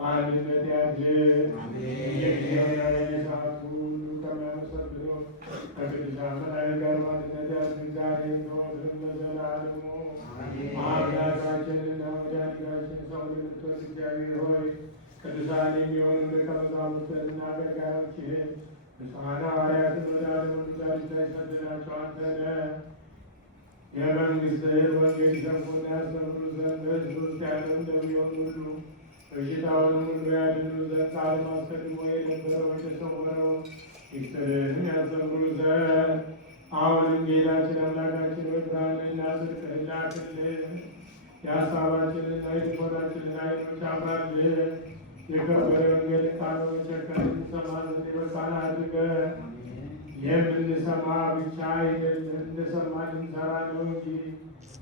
በአንድነት ያድር። የእግዚአብሔር ሰዓት ሁሉ ከሚያመሰግነው ከቅዱሳን መላእክት ጋር በአንድነት ያድር ዛሬም ዘወትርም ለዘላለሙ። አምላካችንና መድኃኒታችን ሰውን የምትወድ እግዚአብሔር ሆይ ቅዱሳን የሚሆኑ ደቀ መዛሙርትህንና አገልጋዮችህን ብፁዓን ሐዋርያትን ወደ ዓለም ሁሉ ዳርቻ የሰደዳቸው አንተ ነህ። የመንግሥትህን ወንጌል ይሰብኩና ያስተምሩ ዘንድ በሕዝብ ውስጥ ያለው እንደሚሆን ሁሉ በሽታውንም ሁሉ ያድኑ ዘንድ ከዓለም አስቀድሞ የነበረው የተሰወረው ምስጢርህን ያስተምሩ ዘንድ አሁንም ጌታችን አምላካችን ሆይ ብርሃንህንና ጽድቅህን ላክልን። የሐሳባችንና የልቦናችንን ዓይኖች አብራልን። የከበረ ወንጌል ቃል በመሸከም እንሰማ ዘንድ የበቃን አድርገን። የምንሰማ ብቻ አይደለም እንደሰማን እንሰራ ነው እንጂ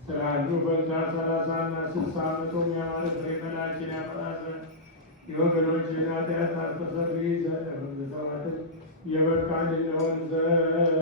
ስለ አንዱ በዛ 30 እና 60 መቶ የሚያማረ ፍሬ በላያችን ያፈራ ዘንድ የወገኖችን ኃጢአት ታስተሰርይ ዘንድ ለመንግሥተ የበቃን እንሆን ዘንድ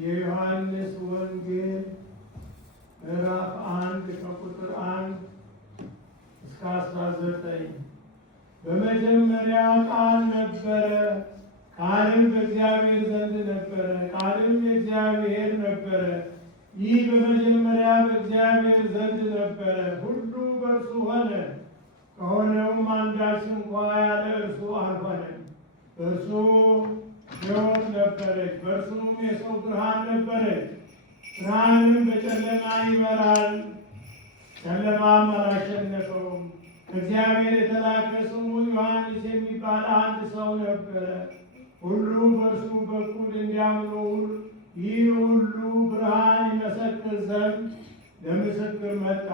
የዮሐንስ ወንጌል ምዕራፍ 1 ከቁጥር 1 እስከ 19 በመጀመሪያ ቃል ነበረ፣ ቃልም በእግዚአብሔር ዘንድ ነበረ፣ ቃልም የእግዚአብሔር ነበረ። ይህ በመጀመሪያ በእግዚአብሔር ዘንድ ነበረ። ሁሉ በእርሱ ሆነ፣ ከሆነውም አንዳች እንኳ ያለ እርሱ አልሆነም። በእርሱ ሕይወት ነበረች፣ በእርሱም የሰው ብርሃን ነበረች። ብርሃንም በጨለማ ይበራል፣ ጨለማም አላሸነፈውም። ከእግዚአብሔር የተላከ ስሙ ዮሐንስ የሚባል አንድ ሰው ነበረ። ሁሉ በእርሱ በኩል እንዲያምኑ ይህ ሁሉ ብርሃን ይመሰክር ዘንድ ለምስክር መጣ።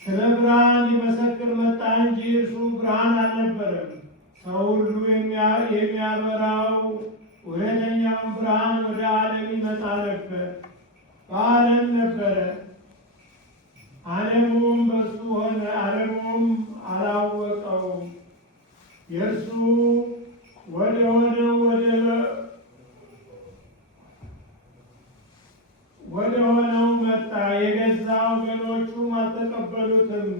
ስለ ብርሃን ሊመሰክር መጣ እንጂ እርሱ ብርሃን አልነበረም። ሰው ሁሉ የሚያበራው እውነተኛውን ብርሃን ወደ ዓለም ይመጣ ነበር። በዓለም ነበረ፣ ዓለሙም በእርሱ ሆነ፣ ዓለሙም አላወቀውም። የእርሱ ወደ ሆነው መጣ፣ የገዛ ወገኖቹም አልተቀበሉትም።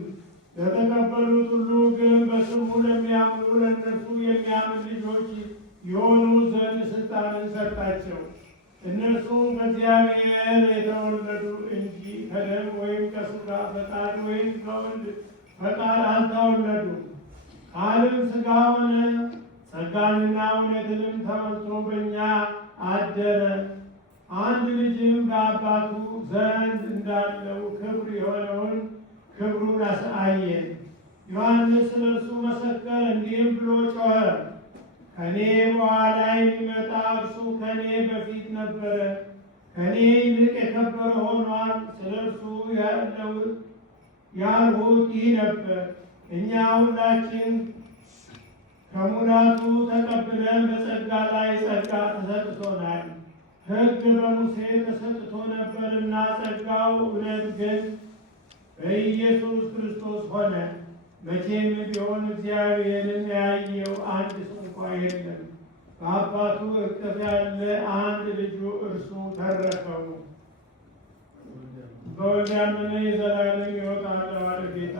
ለተቀበሉት ሁሉ ግን በስሙ ለሚያምኑ ለእነርሱ የሚያምን ልጆች የሆኑ ዘንድ ስልጣንን ሰጣቸው። እነርሱ ከእግዚአብሔር የተወለዱ እንጂ ከደም ወይም ከሥጋ ፈቃድ ወይም ከወንድ ፈቃድ አልተወለዱም። ቃልም ሥጋ ሆነ፣ ጸጋንና እውነትንም ተሞልቶ በእኛ አደረ። አንድ ልጅም በአባቱ ዘንድ እንዳለው ክብር የሆነውን ክብሩን አየን። ዮሐንስ ስለ እርሱ መሰከረ፣ እንዲህም ብሎ ጮኸ፣ ከእኔ በኋላ የሚመጣ እርሱ ከእኔ በፊት ነበረ፣ ከእኔ ይልቅ የከበረ ሆኗል። ስለ እርሱ ያልሁት ይህ ነበር። እኛ ሁላችን ከሙላቱ ተቀብለን በጸጋ ላይ ጸጋ ተሰጥቶናል። ሕግ በሙሴ ተሰጥቶ ነበርና ጸጋው እውነት ግን በኢየሱስ ክርስቶስ ሆነ። መቼም ቢሆን እግዚአብሔርን ያየው አንድ እንኳ የለም። በአባቱ እቅፍ ያለ አንድ ልጁ እርሱ ተረከው። በወልድ ያመነ የዘላለም ሕይወት አለው አለ ጌታ።